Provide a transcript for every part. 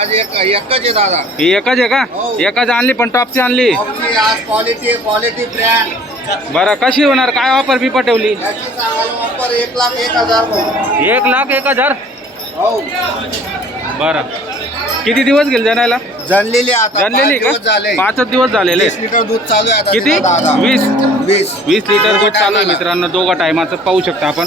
आज एकच आहे दादा. ही एकच आहे का? हो. एकच आणली पण टॉपची आणली. टॉपची आज क्वालिटी ब्रँड. बरं कशी होणार? काय ऑफर बिफर ठेवली? याची सांगायला वापर 1,01,000 रुपये. 1,01,000. हो. बरं किती दिवस गेले जनायला? जनलेली आता जनलेली का? 5 दिवस झाले. 5 दिवस झालेले. 20 लिटर दूध चालू आहे आता. किती? तिला दादा. 20 लिटर दूध चालू आहे मित्रांनो. दोघा टायमाचं पाहू शकता आपण.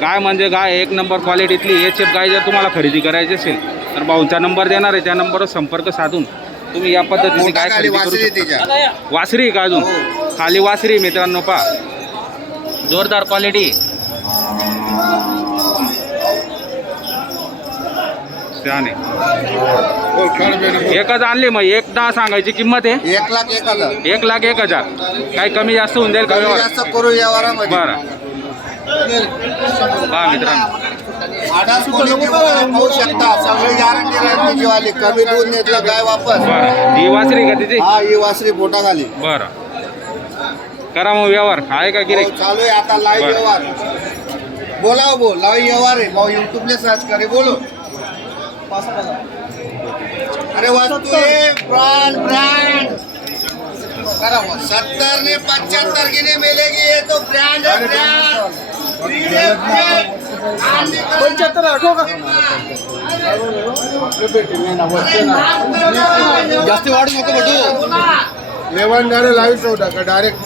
गाय म्हणजे गाय एक नंबर क्वालिटीतली एचएफ गाय. जर तुम्हाला खरेदी करायची असेल तर भाऊंचा नंबर देणार आहे, त्या नंबरवर संपर्क साधून तुम्ही या पद्धतीने गाय खरेदी करू शकता. वासरी का अजून? खाली वासरी मित्रांनो पहा, जोरदार क्वालिटी. त्याने एकच आणली मग 1,10 सांगायची किंमत आहे. 1,01,000. 1,01,000. काही कमी जास्त होऊन जाईल का? कमी जास्त करू व्यवहारामध्ये. बरं पहा मित्रांनो, आडाच क्वालिटी वगैरे पाहू शकता. सगळी गॅरंटी राहते वाली. कमी दूध नेतलं गाय वापस. बरं ही वासरी का तिची? हा ही वासरी पोटा खाली. बरं करा मग व्यवहार आहे का गिरे? चालू आहे आता लाईव्ह बरं. व्यवहार. बोलाव बोल लाईव्ह व्यवहार आहे भाऊ. युट्यूबले सर्च करे बोलो. अरे वस्तू आहे ब्रांड. 70 ने 75 की नहीं मिलेगी. ये तो ब्रांड है ब्रांड. 75 आठो का? जास्ती वाढू नको भेटू. लेवान लाईव्ह शो टाका डायरेक्ट.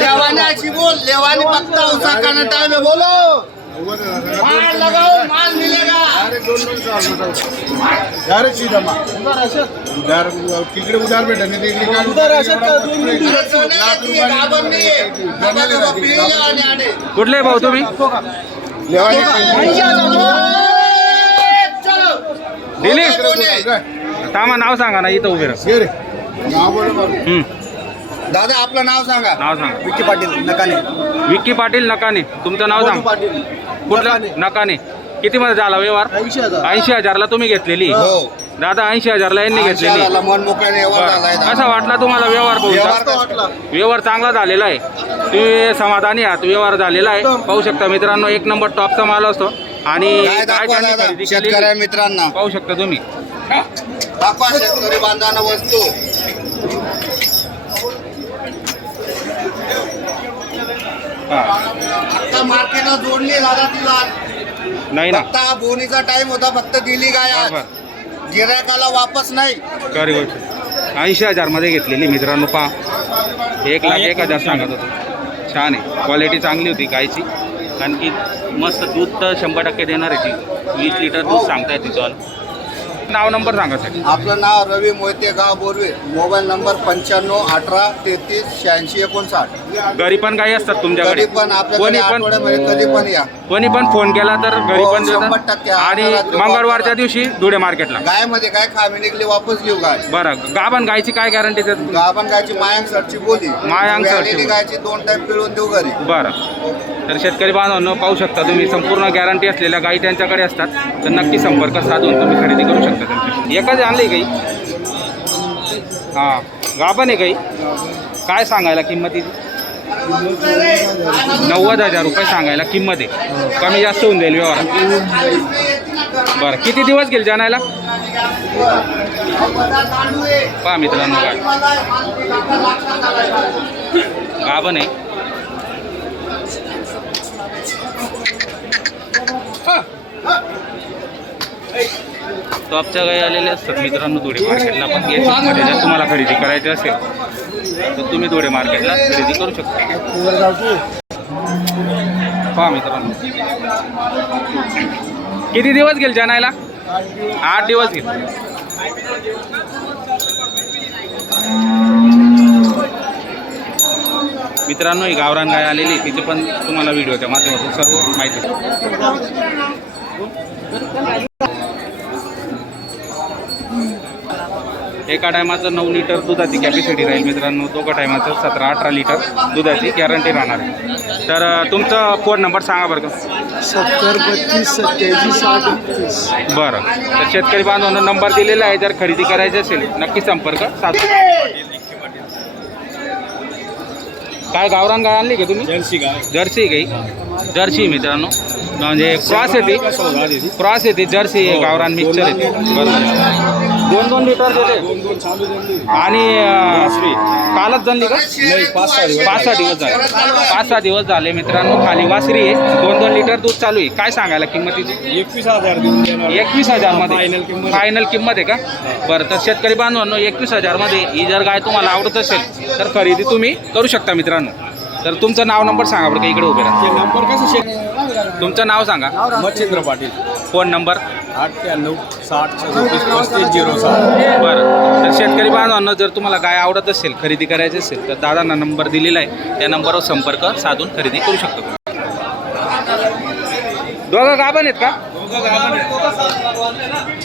लेवानी बोल. लेवानी पत्ता उसका करना टाइम है बोलो. माल लगाओ माल मिलेगा. डायरेक्ट सीधा उधार तिकडे उधार भेटत नाही तिकडे काय उधार असेल का 2 मिनिट गाभण नाही आहे. गाभण पिळी लेवानी आणे. कुठले भाऊ तुम्ही? लेवानी दिली थांबा, नाव सांगा ना, इथं उभे राहा. नाव बोल बाबा. दादा आपलं नाव सांगा. नाव सांगा. विक्की पाटील नकाने. विक्की पाटील नकाने. तुमचं नाव सांग. पाटील कुठलं? नकाने. किती मध्ये झाला व्यवहार? 80,000. 80,000ला तुम्ही घेतलेली. हो. दादा 80,000ला यांनी घेतलेली. आशाला मन मोकळ्याने व्यवहार झालाय. कसा वाटला तुम्हाला व्यवहार? व्यवहार पाहून वाटला. व्यवहार चांगला झालेला आहे. तुम्ही समाधानी आहात? व्यवहार झालेला आहे. पाहू शकता मित्रांनो, एक नंबर टॉपचा माल असतो. आणि काय काय दाखवा त्यांनी दादा खरेदी केलेली शेतकऱ्या मित्रांना. पाहू शकता तुम्ही. दाखवा शेतकरी बांधवांना वस्तू. हा. आता मार्केटला जोडली दादा तिला. नाही ना. फक्त हा बोनीचा टाइम होता. फक्त दिली गाय आज. बरोबर. गिरायकाला वापस नाही. खरी गोष्ट. 80,000 मध्ये घेतलेली मित्रांनो पहा. 1,01,000 सांगत होतो. छान आहे, क्वालिटी चांगली होती गायची. आणखी मस्त दूध तर 100% देणार आहे ती. 20 लिटर दूध सांगताय तिचं. नाव नंबर सांगा सर. आपलं नाव रवी मोहिते, गाव बोरवे. Mobile number 95 18 33 86 59. घरी पण गाई असतात तुमच्याकडे? कधी पण आपल्याकडे कोणी पण आठवड्यामध्ये कधी पण या. कोणी पण फोन केला तर घरी हो, पण 100% देतात. या. आणि रात्री मंगळवारच्या वापरा. दिवशी धुळे मार्केटला. गायमध्ये काय खामी निघली वापस घेऊ गाय. बरं गाभण गायची काय गॅरंटी देत? गाभण गायची मायांक सरची बोली. मायांक सरची व्यालेली बोली. गायची 2 टाइम पिळून देऊ घरी. बरं तर शेतकरी बांधवांनो पाहू शकता तुम्ही, संपूर्ण गॅरंटी असलेल्या गाई त्यांच्याकडे असतात. तर नक्की संपर्क साधून तुम्ही खरेदी करू शकता त्यांच्याशी. एकच आणली गाई? हां गाभण आहे गाई. काय सांगायला किंमतीची? 90,000 रुपये सांगायला किंमत आहे. कमी जास्त होऊन जाईल व्यवहारात. बरं किती दिवस गेले जाणायला? पहा मित्रांनो काय गाभण आहे. टॉपच्या गाई आलेल्या असतात मित्रांनो धुळे मार्केटला. पण याच्यामध्ये जर तुम्हाला खरेदी करायची असेल तर तुम्ही धुळे मार्केटला खरेदी करू शकता. पहा मित्रांनो किती दिवस गेले जाणायला? 8 दिवस गेले. मित्रांनो ही गावरान गाय आलेली, तिचे पण तुम्हाला व्हिडिओच्या माध्यमातून सर्व माहिती. एका टायमाचं 9 लिटर दुधाची कॅपॅसिटी राहील मित्रांनो. दोघा टायमाचं 17-18 लिटर दुधाची गॅरंटी राहणार आहे. तर तुमचा फोन नंबर सांगा बरं का. 70 32 27 60 बरं तर शेतकरी बांधवांना नंबर दिलेला आहे. जर खरेदी करायची असेल नक्की संपर्क साधा. काय गावरान गाय आणली का तुम्ही? जर्सी गाय. जर्सी गाई. जर्सी मित्रांनो म्हणजे क्रॉस येते जर्सी आहे, गावरान मिक्सचर आहे. बरोबर. 2-2 लिटर देते. आणि कालच जनली का? 5-6 दिवस झाले. 5-6 दिवस झाले मित्रांनो. खाली वासरी आहे, 2-2 लिटर दूध चालू आहे. काय सांगायला किंमतीची? 21,000 मध्ये फायनल किंमत आहे का? बरं, तर शेतकरी बांधवांनो 21,000 मध्ये ही जर गाय तुम्हाला आवडत असेल तर खरेदी तुम्ही करू शकता मित्रांनो. तर तुमचं नाव नंबर सांगा बरं का, इकडे उभे राहा. नंबर कसं तुमचं नाव सांगा. मच्छिंद्र पाटील. Phone number. 9860343507. बरं, तर शेतकरी बांधवांनो जर तुम्हाला गाय आवडत असेल, खरेदी करायची असेल तर दादांना नंबर दिलेला आहे, त्या नंबरवर संपर्क साधून खरेदी करू शकतो. दोघं गाभण आहेत का?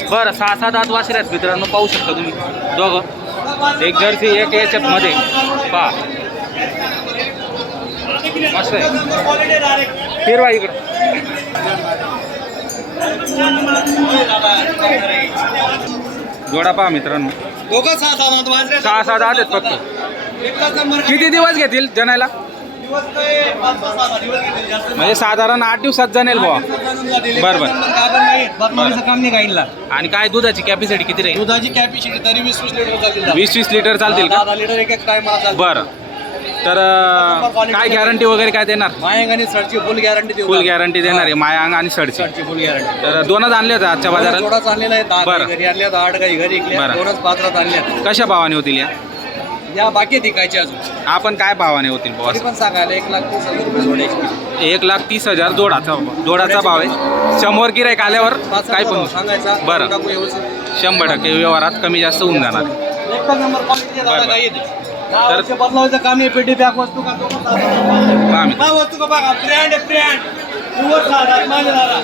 बरं, 6-7 दात वासरे आहेत मित्रांनो, पाहू शकता तुम्ही. दोघं, एक जर्सी एक एचएफ मध्ये. पहा मस्त आहे. फिरवा इकडं. जोडा पहा मित्रांनो, 6-7 दात आहेत फक्त. किती दिवस घेतील जनायला? म्हणजे साधारण 8 दिवसात जनेल बुवा. बरोबर. आणि काय दुधाची कॅपॅसिटी किती राहील? दुधाची कॅपॅसिटी तरी 20-20 लिटर चालतील. 20-20 लिटर चालतील का? 10 लिटर एक टाइम. बरं, तर काय गॅरंटी वगैरे काय देणार? मायंग आणि सडची फुल गॅरंटी देऊ. फुल गॅरंटी देणार आहे, मायांग आणि सडची. फुल गॅरंटी. तर 2च आणले होते आजच्या बाजारात? थोडाच आणलेला आहे. 10 बरं. घरी आणल्या, 8 गाई घरी इकल्या, बरं. 2च बाजारात आणल्या. कशा भावाने होतील या? या बाकी दिकायचे अजून. आपण काय भावाने होतील भाऊ? तरी पण सांगायला 1,30,000 रुपये जोडायचे. 1,30,000 जोडाचा भाव आहे. 100 गिराईक आल्यावर काय पण सांगायचा. बरं, टाकू व्यवस्थित. 100% व्यवहारात कमी जास्त होऊन जाणार. एकच नंबर क्वालिटीचे दादा बरं. गाई येते. तर बदलावायचं काम आहे. पेटी बॅग वस्तू का पहा मित्र. वस्तू का बघा. ब्रँड आहे ब्रँड. प्युअर साधा माझे दादा.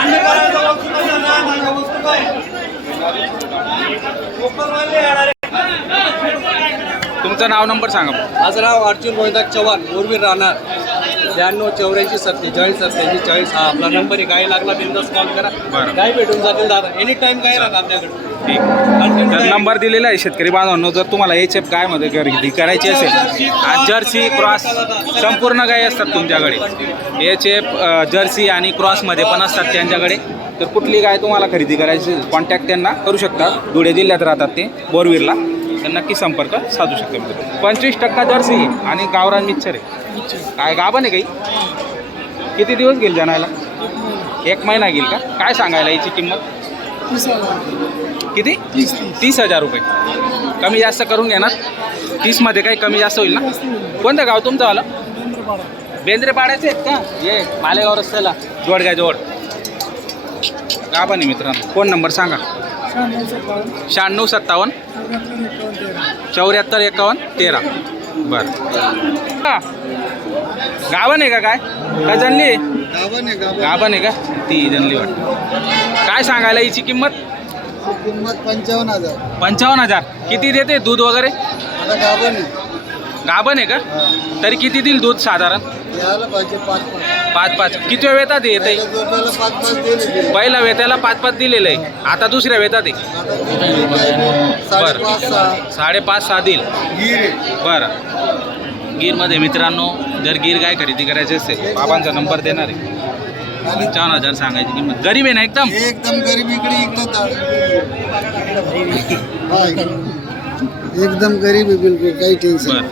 अन्य करायचं वस्तू का ना वस्तू काय ओपन वाले येणार. तुमचं नाव नंबर सांगा. माझं नाव अर्जुन गोविंदा चव्हाण, मोरबीर राहणार. 92-84-47-47-40 हा आपला नंबर आहे. गाई लागला बिंदास कॉल करा. बरं. गाई भेटून जातील दादा. एनी टाइम गाई राहतात आपल्याकडे. ठीक. तर नंबर दिलेला आहे शेतकरी बांधवांनो. जर तुम्हाला एचएफ गायमध्ये खरेदी करायची असेल, जर्सी क्रॉस संपूर्ण गाय असतात तुमच्याकडे. एचएफ जर्सी आणि क्रॉसमध्ये पण असतात त्यांच्याकडे. तर कुठली गाय तुम्हाला खरेदी करायची कॉन्टॅक्ट त्यांना करू शकता. धुळे जिल्ह्यात राहतात ते, बोरवीरला. तर नक्की संपर्क साधू शकता. 25% जर्सी आहे आणि गावरान मिक्सचर आहे. काय गाभण आहे काही? किती दिवस घेईल जनायला? 1 महिना घेईल का? काय सांगायला याची किंमत? किती? 30,000 रुपये. कमी जास्त करून घेणार? 30 मध्ये काही कमी जास्त होईल ना? कोणतं गाव तुमचं आलं? बेंद्रे पाड्याचे आहेत का? ये मालेगाव रस्त्याला जोडगाव जोड. गाभण आहे मित्रांनो. फोन नंबर सांगा. 9657 745113. बरं, गाभण आहे का काय? काय जनली? गाभण आहे का? ती जनली वाटतं. काय सांगायला हिची किंमत? किंमत 55,000. 55,000. किती देते दूध वगैरे? आता गाभण आहे. गाभण आहे का? तरी किती देईल दूध साधारण? यायला पाहिजे 5-5. 5-5. किती वेळात येते? जोड्याला 5-5 दिले. पहिल्या वेत्याला 5-5 दिलेलं आहे. आता दुसऱ्या वेतात आहे. आता 5.5-6. 5.5-6 देईल. गिर आहे. बरं, गीरमध्ये मित्रांनो जर गीर गाय खरेदी करायची असेल, बाबांचा नंबर देणार आहे. 55,000 सांगायची किंमत. गरीब आहे ना एकदम? एकदम गरीब. इकडे एकदम गरीब आहे, बिलकुल काही टेन्शन. बरं,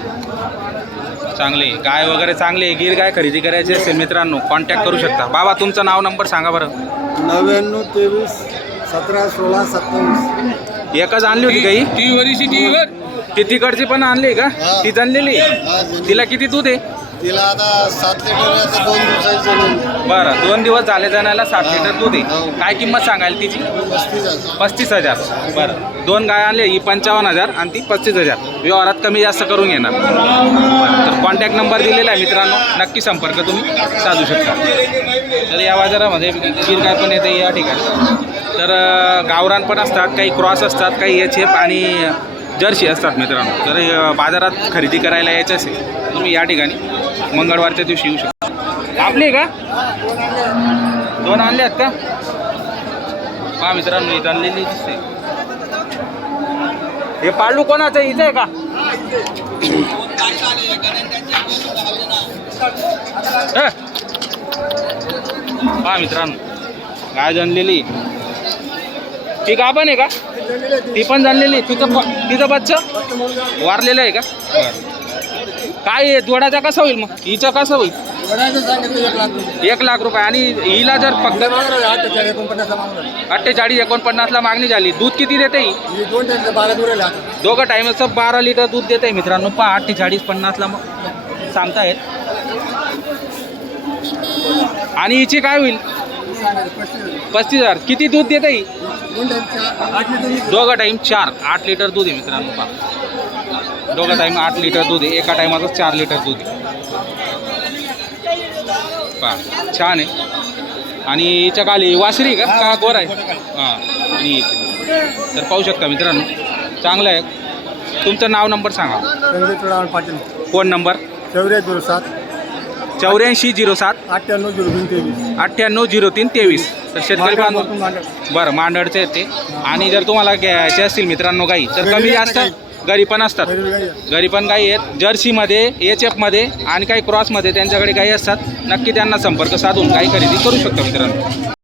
चांगले गाय वगैरे चांगले. गीर गाय खरेदी करायची असेल मित्रांनो कॉन्टॅक्ट करू शकता. बाबा तुमचं नाव नंबर सांगा बरं. 99 23 17 16 27. एकच आणली होती काही? ती तिकडची पण आणली का? हा. ती जनलेली? हा, तिला किती दूध आहे? तिला आता 7 लिटर. आता 2 दिवसाचं. बरं, 2 दिवस झाले जाण्याला 7 हा. लिटर दूध आहे. हो. काय किंमत सांगायला तिची? 35,000. 35,000. बरं, 2 गाय आणले, ही 55,000 आणि ती 35,000. व्यवहारात कमी जास्त करून घेणार. बरं, तर कॉन्टॅक्ट नंबर दिलेला आहे मित्रांनो, नक्की संपर्क तुम्ही साधू शकता. तर या बाजारामध्ये गीर गाय पण येते या ठिकाणी. तर गावरान पण असतात, काही क्रॉस असतात, काही एचएफ आणि जर्सी असतात मित्रांनो. तर बाजारात खरेदी करायला यायचं असेल तुम्ही या ठिकाणी मंगळवारच्या दिवशी येऊ शकता. आपली का? 2 आणले आहेत का? पहा मित्रांनो, इथं आणलेली दिसते. हे पाळलू कोणाचं? इथं आहे का? पहा मित्रांनो गाय जनलेली ती का पण आहे का ती पण जाणलेली तिचं बच्चं वारलेलं आहे का काय आहे जोडाचा कसा होईल मग हिचं कसं होईल 1,00,000 रुपये आणि हिला जर फक्त 48-49 ला मागणी झाली दूध किती देते ही दोघं टायमाचं 12 लिटर दूध देते मित्रांनो पहा 48-50 ला मग सांगतायत आणि हिची काय होईल 35,000 किती दूध देते ही दोघं टाईम 8 लिटर दूध आहे मित्रांनो पहा दोघं टाईम 8 लिटर दूध आहे एका टायमाचं 4 लिटर दूध आहे पहा छान आहे आणि हिच्या खाली वासरी का गोर आहे हां आणि तर पाहू शकता मित्रांनो चांगलं आहे तुमचं नाव नंबर सांगा पाटील फोन नंबर 8407 8407 980323 तर शेतकरी बांधव बरं मांडळचे आहेत ते आणि जर तुम्हाला घ्यायचे असतील मित्रांनो गाई तर कमी जास्त घरी पण असतात घरी पण गाई आहेत जर्सीमध्ये HF आणि काही क्रॉसमध्ये त्यांच्याकडे गाई असतात नक्की त्यांना संपर्क साधून गाई खरेदी करू शकता मित्रांनो